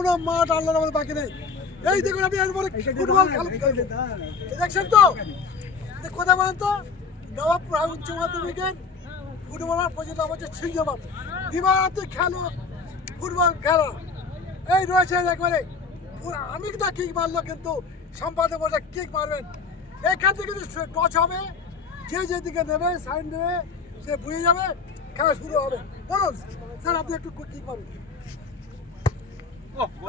কোনো মাঠ আল্লাহর আমাদের বাকি নেই। এই দেখুন আপনি এরপরে ফুটবল খেলা দেখছেন তো? কোথায় বলেন তো? নবাবপুর উচ্চ মাধ্যমিকের ফুটবলার পর্যন্ত আমার হচ্ছে সিংহ মাঠ দিবারাত্রি খেলো ফুটবল খেলা। এই রয়েছে একবারে। আমি তো কিক মারলো কিন্তু। সম্পাদক বলে কিক মারবেন। এখান থেকে যদি টচ হবে। যে যেদিকে নেবে সাইড নেবে সে বুঝে যাবে। খেলা শুরু হবে। বলুন স্যার আপনি একটু কিক মারুন।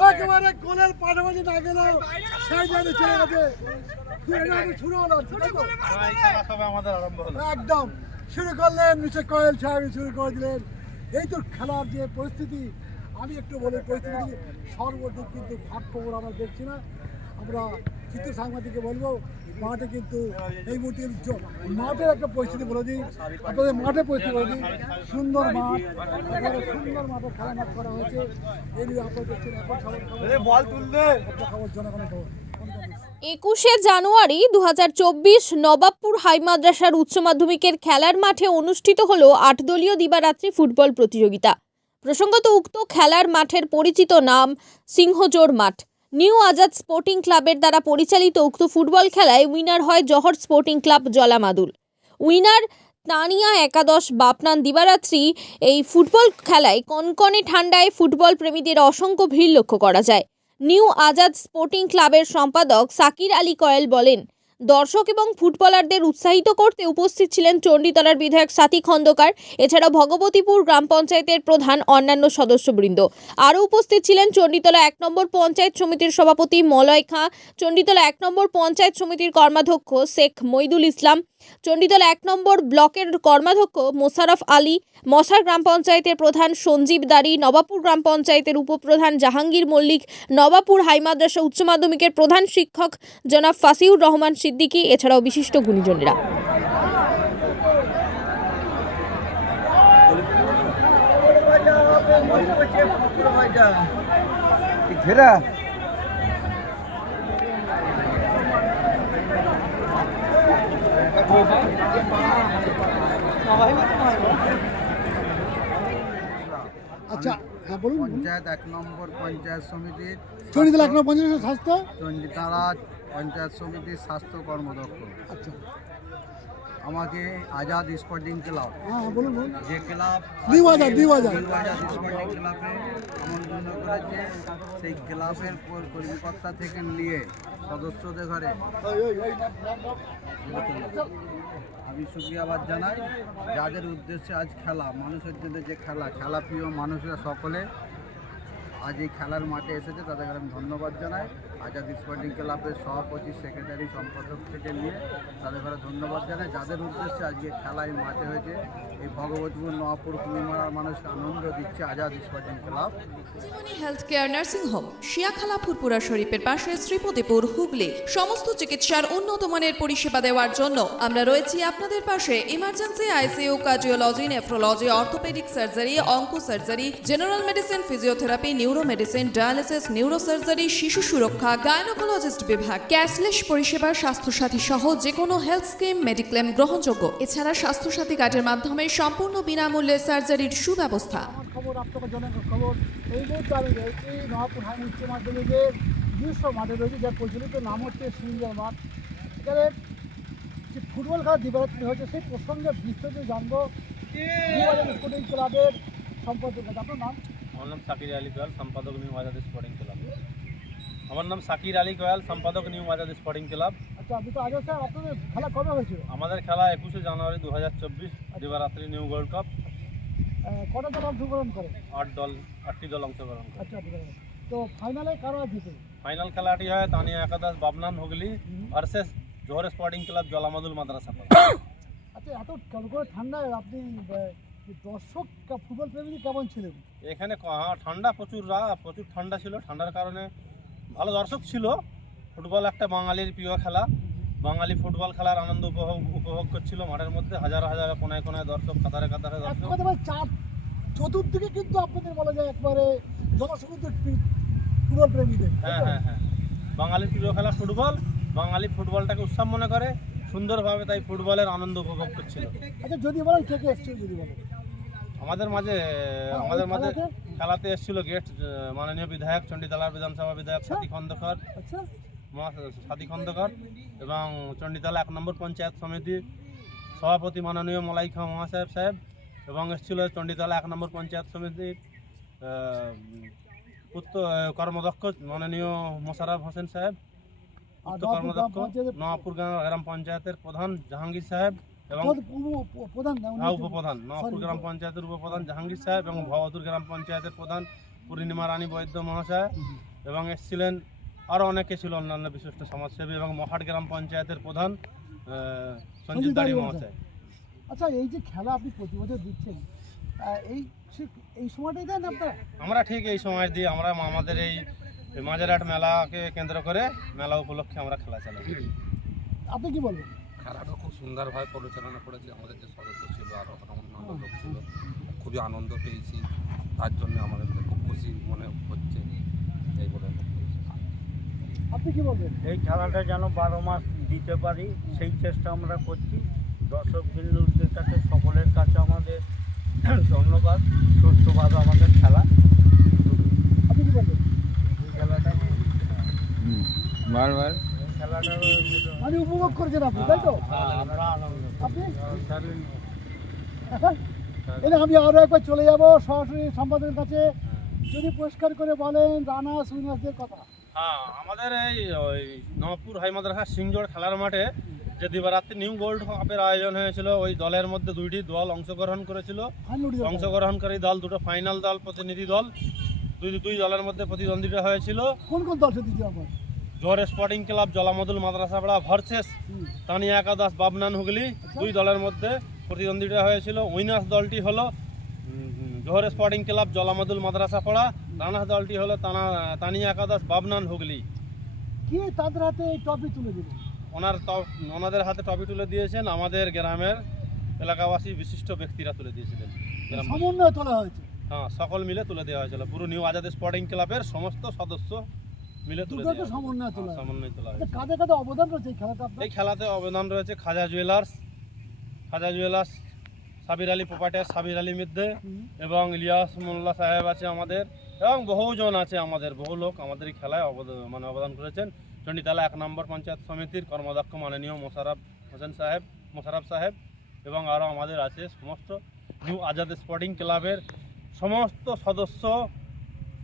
একেবারে কোলের পাশাপাশি না গেলেও সাইড লাইনে চলে গেছে। শুরু হলো আমাদের আরম্ভ একদম। শুরু করলেন নিচে কয়েল সাহেব শুরু করে দিলেন। এই তো খেলার যে পরিস্থিতি আমি একটু বলি পরিস্থিতি সর্বদিক কিন্তু ভাগ খবর আমরা দেখছি না। আমরা চিত্র সাংবাদিককে বলব মাঠে কিন্তু এই মুহূর্তে মাঠের একটা পরিস্থিতি বলে দিই আপনাদের মাঠে পরিস্থিতি বলে দিই সুন্দর মাঠ সুন্দর মাঠে খেলা মাঠ করা হয়েছে। এই নিয়ে আপনারা দেখছেন এখন খবর খবর জনগণের খবর। একুশে জানুয়ারি দু হাজার চব্বিশ নবাবপুর হাই মাদ্রাসার উচ্চ মাধ্যমিকের খেলার মাঠে অনুষ্ঠিত হলো আটদলীয় দিবারাত্রি ফুটবল প্রতিযোগিতা। প্রসঙ্গত উক্ত খেলার মাঠের পরিচিত নাম সিংহজোর মাঠ। নিউ আজাদ স্পোর্টিং ক্লাবের দ্বারা পরিচালিত উক্ত ফুটবল খেলায় উইনার হয় Johar sporting club Jalamadul. Winner Tania একাদশ, বাপনান দিবারাত্রি এই ফুটবল খেলায় কনকনে ঠান্ডায় ফুটবল প্রেমীদের অসংখ্য ভিড় লক্ষ্য করা যায়। নিউ আজাদ স্পোর্টিং ক্লাবের সম্পাদক সাকির আলী কয়েল বলেন দর্শক এবং ফুটবলারদের উৎসাহিত করতে উপস্থিত ছিলেন চণ্ডীতলার বিধায়ক সাথী খন্দকার এছাড়া ভগবতীপুর গ্রাম পঞ্চায়েতের প্রধান অন্যান্য সদস্যবৃন্দ। আরও উপস্থিত ছিলেন চণ্ডীতলা এক নম্বর পঞ্চায়েত সমিতির সভাপতি মলয় খাঁ, চণ্ডীতলা এক নম্বর পঞ্চায়েত সমিতির কর্মাধ্যক্ষ শেখ মইদুল ইসলাম, চণ্ডীতলা এক নম্বর ব্লকের কর্মাধ্যক্ষ মোশারফ আলী, মশার গ্রাম পঞ্চায়েতের প্রধান সঞ্জীব দারি, নবাবপুর গ্রাম পঞ্চায়েতের উপপ্রধান জাহাঙ্গীর মল্লিক, নবাবপুর হাই মাদ্রাসা উচ্চ মাধ্যমিকের প্রধান শিক্ষক জনাব ফাসিউর রহমান সিদ্দিকী এছাড়াও বিশিষ্ট গুণীজনেরা। ঘেরা। আচ্ছা হ্যাঁ বলুন। বলুন। পঞ্চায়েত এক নম্বর পঞ্চায়েত সমিতির চণ্ডীতলা এক নম্বর পঞ্চায়েত স্বাস্থ্য? চণ্ডীতলা পঞ্চায়েত সমিতির স্বাস্থ্য কর্মদক্ষ। আচ্ছা। আমাকে আজাদ স্পোর্টিং ক্লাব। হ্যাঁ হ্যাঁ, যে ক্লাব আজাদ, স্পোর্টিং ক্লাবে আমন্ত্রণ করেছে সেই ক্লাবের কর- কর্মকর্তা থেকে নিয়ে সদস্যদের ঘরে। আমি শুক্রিয়াবাদ জানাই যাদের উদ্দেশ্যে আজ খেলা মানুষের জন্য যে খেলা খেলা প্রিয় মানুষরা সকলে আজ এই খেলার মাঠে এসেছে তাদেরকে আমি ধন্যবাদ জানাই। আজাদ স্পোর্টিং ক্লাবের সভাপতি, সেক্রেটারি, সম্পাদক থেকে নিয়ে তাদের ঘরে ধন্যবাদ জানাই। যাদের উদ্দেশ্যে আজকে খেলা এই মাঠে হয়েছে, এই ভগবতীপুর নবাবপুর কুমিমারার মানুষকে আনন্দ দিচ্ছে Azad sporting club. Jiboni health care nursing home শরীফের পাশে শ্রীপতিপুর হুগলি। সমস্ত চিকিৎসার উন্নত মানের পরিষেবা দেওয়ার জন্য আমরা রয়েছি আপনাদের পাশে। Emergency, ICU, cardiology, nephrology, orthopaedic surgery onco surgery general medicine, physiotherapy neuro medicine dialysis neuro surgery শিশু সুরক্ষা গাইনোকোলজিস্ট বিভাগ ক্যাশলেস পরিষেবা স্বাস্থ্যসাথী সহ যে কোনো হেলথ স্কিম মেডিক্লেম গ্রহণযোগ্য। এছাড়া স্বাস্থ্যসাথী কার্ডের মাধ্যমে সম্পূর্ণ বিনামূল্যে সার্জারির সুব্যবস্থা। খবর আপনাকে জনগণের খবর এই মুহূর্তে আমি রয়েছি নবাবপুর হাই উচ্চ মাধ্যমিকের নিজস্ব মাঠে রয়েছে যার প্রচলিত নাম হচ্ছে সিঙ্গল মাঠ। এখানে যে ফুটবল খেলা দিবারাত্রি হয়েছে সেই প্রসঙ্গে বিস্তারিত জানব। স্পোর্টিং ক্লাবের সম্পাদক। আপনার নাম? আমার নাম সাকির আলী কোয়াল সম্পাদক নিউ আজাদ স্পোর্টিং ক্লাব আমার নাম সাকির আলী কোয়াল সম্পাদক নিউ আজাদ স্পোর্টিং ক্লাব। আচ্ছা আপনি তো আগে স্যার আপনাদের খেলা কবে হয়েছিল? আমাদের খেলা একুশে জানুয়ারি দু হাজার চব্বিশ দিবারাত্রি নিউ ওয়ার্ল্ড কাপ। কটা দল অংশগ্রহণ করে? আট দল আটটি দল অংশগ্রহণ করে। আচ্ছা তো ফাইনালে কারা জিতে? ফাইনাল খেলাটি হয় তানিয়া একাদশ Babnan Hooghly versus Johar sporting club Jalamadul মাদ্রাসা। আচ্ছা এত কলকলে ঠান্ডায় আপনি দর্শক ফুটবল প্রেমী কেমন ছিলেন? এখানে হ্যাঁ, ঠান্ডা প্রচুর রা- প্রচুর ঠান্ডা ছিল। ঠান্ডার কারণে ভালো দর্শক ছিল। ফুটবল একটা বাঙালির প্রিয় খেলা। বাঙালি ফুটবল খেলার আনন্দ উপভোগ উপভোগ করছিল। মাঠের মধ্যে হাজার হাজার কোনায় কোনায় দর্শক কাতারে কাতারে দর্শক। চার চতুর্দিকে কিন্তু আপনাদের বলা যায় একবারে জনসমুদ্র ফুটবল প্রেমীদের। হ্যাঁ হ্যাঁ হ্যাঁ। বাঙালির প্রিয় খেলা ফুটবল। বাঙালি ফুটবলটাকে উৎসব মনে করে। সুন্দরভাবে তাই ফুটবলের আনন্দ উপভোগ করছিল। আচ্ছা যদি বলেন কে কে এসছে যদি বলেন। আমাদের মাঝে আমাদের মাঝে খেলাতে এসেছিল গেট মাননীয় বিধায়ক চণ্ডীতলার বিধানসভা বিধায়ক সাথী খন্দকার। আচ্ছা। সাথী খন্দকার এবং চণ্ডীতলা এক নম্বর পঞ্চায়েত সমিতির সভাপতি মাননীয় মলাইখা মহাসাহেব সাহেব এবং এসেছিল চণ্ডীতলা এক নম্বর পঞ্চায়েত সমিতির উত্তর কর্মদক্ষ মাননীয় মোশারফ হোসেন সাহেব উত্তর কর্মদক্ষ নওয়াপুর গ্রাম পঞ্চায়েতের প্রধান জাহাঙ্গীর সাহেব এবং হ্যাঁ তো- উপপ্রধান নওয়াপুর গ্রাম পঞ্চায়েতের উপপ্রধান জাহাঙ্গীর সাহেব এবং ভবতুর গ্রাম পঞ্চায়েতের প্রধান পূর্ণিমা রানী বৈদ্য মহাশয় এবং এসেছিলেন আরও অনেকে ছিল অন্যান্য বিশিষ্ট সমাজসেবী এবং মহাট গ্রাম পঞ্চায়েতের প্রধান সঞ্জীব দাড়ি মহাশয়। আচ্ছা এই যে খেলা আপনি প্রতি বছর দিচ্ছেন এই এই সময়টাই দেন আপনারা? আমরা ঠিক এই সময় দিয়ে আমরা আমাদের এই এই মাঝেরহাট মেলাকে কেন্দ্র করে মেলা উপলক্ষে আমরা খেলা চালাই। আপনি কি বলবেন? খেলাটা খুব সুন্দরভাবে পরিচালনা করেছে। আমাদের যে সদস্য ছিল আরও অন্যান্য লোক ছিল খুবই আনন্দ পেয়েছি। তার জন্য আমাদের খুব খুশি মনে হচ্ছে। এই বলে আপনি কি বলবেন? এই খেলাটা যেন বারো মাস দিতে পারি সেই চেষ্টা আমরা করছি। দর্শক বিন্দুদের কাছে সকলের কাছে আমাদের ধন্যবাদ। সুস্থভাবে আমাদের খেলা। আপনি কি বলবেন? এই খেলাটা বারবার এই খেলাটা মানে উপভোগ করেছেন আপনি তাই তো? আপনি? আমি আরও একবার চলে যাব সরাসরি সম্পাদকের কাছে। যদি পরিষ্কার করে বলেন রানা সুইনাসদের কথা। হ্যাঁ আমাদের এই ওই নবপুর হাই মাদ্রাসা সিংজোড় খেলার মাঠে যে দিবারাত্রি নিউ গোল্ড কাপের আয়োজন হয়েছিল ওই দলের মধ্যে দুইটি দল অংশগ্রহণ করেছিল। অংশগ্রহণকারী দল দুটো ফাইনাল দল প্রতিনিধি দল। দুই দুই দলের মধ্যে প্রতিদ্বন্দ্বিতা হয়েছিল। কোন কোন দল সাথে Johar sporting club Jalamadul মাদ্রাসাপাড়া versus Tania একাদশ বাবনান হুগলি। দুই দলের মধ্যে প্রতিদ্বন্দ্বিতা হয়েছিল। উইনার্স দলটি হলো জোহর স্পোর্টিং ক্লাব জলামদুল মাদ্রাসাপাড়া রানাস দলটি হলো তানা তানিয়া একাদশ বাবনান হুগলি। কে তাদের হাতে এই ট্রফি তুলে দিলেন ওনার ওনাদের হাতে ট্রফি তুলে দিয়েছেন আমাদের গ্রামের এলাকাবাসী বিশিষ্ট ব্যক্তিরা তুলে দিয়েছিলেন। সমন্বয় তোলা হয়েছে। হ্যাঁ সকল মিলে তুলে দেওয়া হয়েছিল। পুরো নিউ আজাদ স্পোর্টিং ক্লাবের সমস্ত সদস্য মিলে তুলে দুটোকে সমন্বয় তোলা হ্যাঁ, সমন্বয় তোলা কাদের কাদের অবদান রয়েছে এই খেলাটা এই খেলাতে অবদান রয়েছে খাজা জুয়েলার্স খাজা জুয়েলার্স সাবির আলী সাবির আলী মিদ্দে এবং ইলিয়াস মোল্লা সাহেব আছে আমাদের এবং বহুজন আছে আমাদের বহু লোক আমাদের এই খেলায় অবদান মানে অবদান করেছেন। চণ্ডীতলা এক নম্বর পঞ্চায়েত সমিতির কর্মদক্ষ মাননীয় মোশারফ হোসেন সাহেব মোশারফ সাহেব এবং আরও আমাদের আছে সমস্ত নিউ আজাদ স্পোর্টিং ক্লাবের সমস্ত সদস্য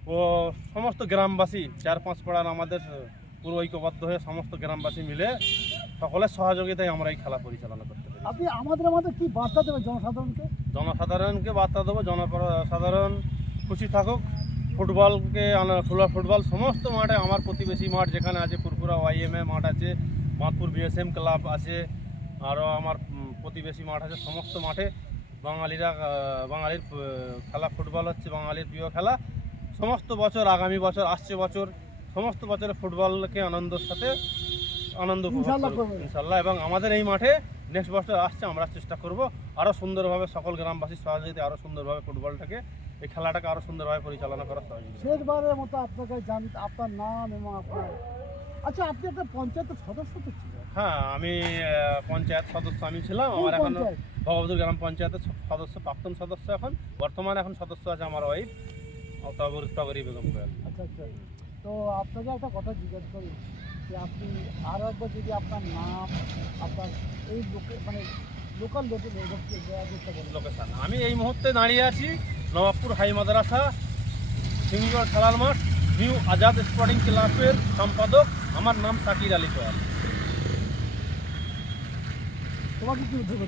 ও সমস্ত গ্রামবাসী চার পাঁচ পাড়ার আমাদের পুরো ঐক্যবদ্ধ হয়ে সমস্ত গ্রামবাসী মিলে সকলের সহযোগিতায় আমরা এই খেলা পরিচালনা করতে পারি আপনি আমাদের আমাদের কি বার্তা দেবেন জনসাধারণকে? জনসাধারণকে বার্তা দেবো জনসাধারণ খুশি থাকুক। ফুটবলকে ফুল- ফুটবল সমস্ত মাঠে আমার প্রতিবেশী মাঠ যেখানে আছে পুরপুরা ওয়াইএমএ মাঠ আছে বাঁধপুর বিএসএম ক্লাব আছে আরও আমার প্রতিবেশী মাঠ আছে সমস্ত মাঠে বাঙালিরা বাঙালির খেলা ফুটবল হচ্ছে বাঙালির প্রিয় খেলা। সমস্ত বছর আগামী বছর আসছে বছর সমস্ত বছরে ফুটবলকে আনন্দের সাথে আনন্দ। ইনশাল্লাহ এবং আমাদের এই মাঠে নেক্সট বছর আসছে আমরা চেষ্টা করব আরও সুন্দরভাবে সকল গ্রামবাসীর সহযোগিতা আরও সুন্দরভাবে ফুটবলটাকে এই খেলাটাকে আরও সুন্দরভাবে পরিচালনা করার সহযোগিতা শেষবারের মতো আপনাকে জান আপনার নাম এবং আপনার আচ্ছা আপনি একটা পঞ্চায়েতের সদস্য তো ছিলেন। হ্যাঁ আমি পঞ্চায়েত সদস্য আমি ছিলাম। আমার এখন? ভগবতুর গ্রাম পঞ্চায়েতের সদস্য প্রাক্তন সদস্য এখন। বর্তমানে এখন সদস্য আছে আমার ওয়াইফ তবরি বেগম কোয়েল আচ্ছা আচ্ছা। তো আপনাকে একটা কথা জিজ্ঞেস করি যে আপনি আরও একবার যদি আপনার নাম আপনার এই লোকে মানে লোকাল লোকেশন। আমি এই মুহূর্তে দাঁড়িয়ে আছি নবাবপুর হাই মাদ্রাসা সিঙ্গল খেলার মাঠ নিউ আজাদ স্পোর্টিং ক্লাবের সম্পাদক। আমার নাম সাকির আলী কোয়াল তোমাকে কি উদ্যোগ